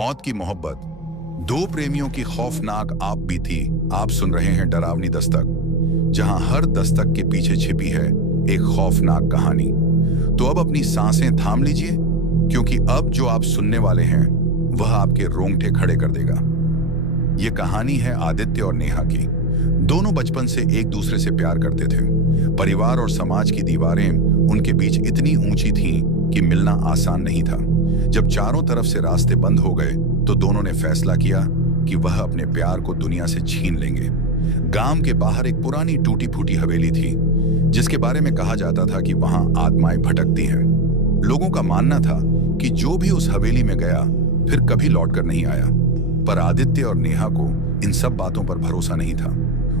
मौत की मोहब्बत। दो प्रेमियों की खौफनाक आप बीती। आप सुन रहे हैं डरावनी दस्तक, जहां हर दस्तक के पीछे छिपी है एक खौफनाक कहानी। तो अब अपनी सांसें थाम लीजिए, क्योंकि अब जो आप सुनने वाले हैं वह आपके रोंगटे खड़े कर देगा। यह कहानी है आदित्य और नेहा की। दोनों बचपन से एक दूसरे से प्यार करते थे। परिवार और समाज की दीवारें उनके बीच इतनी ऊंची थीं कि मिलना आसान नहीं था। जब चारों तरफ से रास्ते बंद हो गए तो दोनों ने फैसला किया कि वह अपने प्यार को दुनिया से छीन लेंगे। गांव के बाहर एक पुरानी टूटी फूटी हवेली थी, जिसके बारे में कहा जाता था कि वहां आत्माएं भटकती हैं। लोगों का मानना था कि जो भी उस हवेली में गया फिर कभी लौटकर नहीं आया। पर आदित्य और नेहा को इन सब बातों पर भरोसा नहीं था।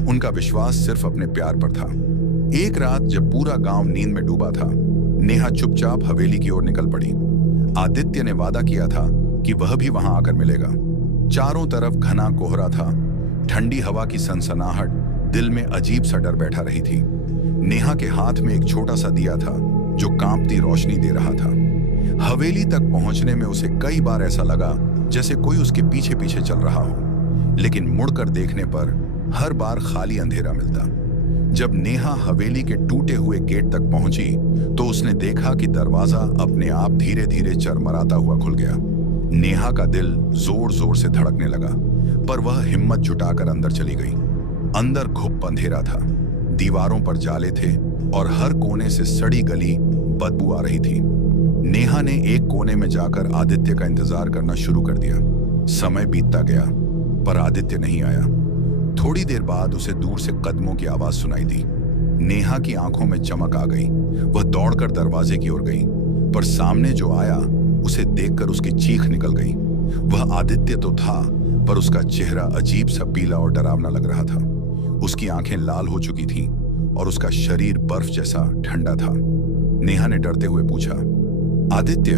उनका विश्वास सिर्फ अपने प्यार पर था। एक रात जब पूरा गांव नींद में डूबा था, नेहा चुपचाप हवेली की ओर निकल पड़ी। आदित्य ने वादा किया था कि वह भी वहां आकर मिलेगा। चारों तरफ घना कोहरा था, ठंडी हवा की सनसनाहट दिल में अजीब सा डर बैठा रही थी। नेहा के हाथ में एक छोटा सा दिया था जो कांपती रोशनी दे रहा था। हवेली तक पहुंचने में उसे कई बार ऐसा लगा जैसे कोई उसके पीछे पीछे चल रहा हो, लेकिन मुड़कर देखने पर हर बार खाली अंधेरा मिलता। जब नेहा हवेली के टूटे हुए गेट तक पहुंची तो उसने देखा कि दरवाजा अपने आप धीरे धीरे चरमराता हुआ खुल गया। नेहा का दिल जोर जोर से धड़कने लगा, पर वह हिम्मत जुटाकर अंदर चली गई। अंदर घुप अंधेरा था, दीवारों पर जाले थे और हर कोने से सड़ी गली बदबू आ रही थी। नेहा ने एक कोने में जाकर आदित्य का इंतजार करना शुरू कर दिया। समय बीतता गया, पर आदित्य नहीं आया। थोड़ी देर बाद उसे दूर से कदमों की आवाज सुनाई दी। नेहा की आंखों में चमक आ गई। वह दौड़कर दरवाजे की ओर गई, पर सामने जो आया उसे देखकर उसकी चीख निकल गई। वह आदित्य तो था, पर उसका चेहरा अजीब सा पीला और डरावना लग रहा था। उसकी आंखें लाल हो चुकी थीं और उसका शरीर बर्फ जैसा ठंडा था। नेहा ने डरते हुए पूछा, आदित्य,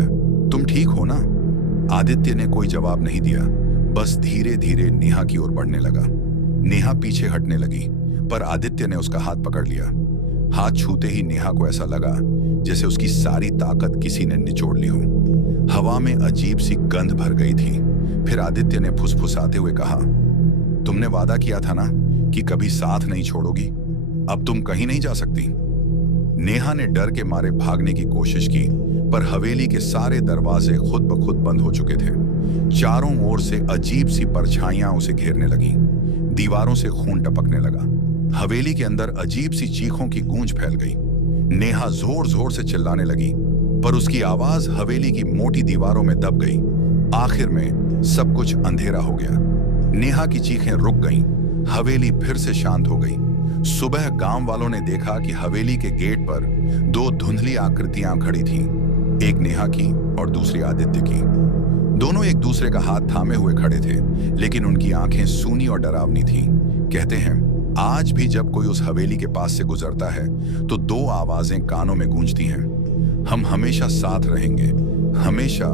तुम ठीक हो ना? आदित्य ने कोई जवाब नहीं दिया, बस धीरे धीरे नेहा की ओर बढ़ने लगा। नेहा पीछे हटने लगी, पर आदित्य ने उसका हाथ पकड़ लिया। हाथ छूते ही नेहा को ऐसा लगा जैसे उसकी सारी ताकत किसी ने निचोड़ ली हो। हवा में अजीब सी गंध भर गई थी। फिर आदित्य ने फुसफुसाते हुए कहा, तुमने वादा किया था ना कि कभी साथ नहीं छोड़ोगी, अब तुम कहीं नहीं जा सकती। नेहा ने डर के मारे भागने की कोशिश की, पर हवेली के सारे दरवाजे खुद ब खुद बंद हो चुके थे। चारों ओर से अजीब सी परछाइयां उसे घेरने लगी। दीवारों से खून टपकने लगा। हवेली के अंदर अजीब सी चीखों की गूंज फैल गई। नेहा जोर जोर से चिल्लाने लगी, पर उसकी आवाज हवेली की मोटी दीवारों में दब गई। आखिर में सब कुछ अंधेरा हो गया। नेहा की चीखें रुक गईं। हवेली फिर से शांत हो गई। सुबह गांव वालों ने देखा कि हवेली के गेट पर दो धुंधली आकृतियां खड़ी थीं, एक नेहा की और दूसरी आदित्य की। दोनों एक दूसरे का हाथ थामे हुए खड़े थे, लेकिन उनकी आंखें सूनी और डरावनी थीं। कहते हैं, आज भी जब कोई उस हवेली के पास से गुजरता है तो दो आवाजें कानों में गूंजती हैं, हम हमेशा साथ रहेंगे, हमेशा।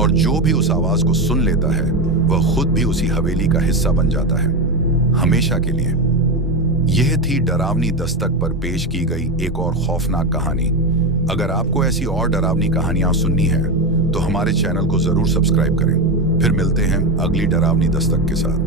और जो भी उस आवाज को सुन लेता है वह खुद भी उसी हवेली का हिस्सा बन जाता है, हमेशा के लिए। यह थी डरावनी दस्तक पर पेश की गई एक और खौफनाक कहानी। अगर आपको ऐसी और डरावनी कहानियां सुननी है तो हमारे चैनल को जरूर सब्सक्राइब करें। फिर मिलते हैं अगली डरावनी दस्तक के साथ।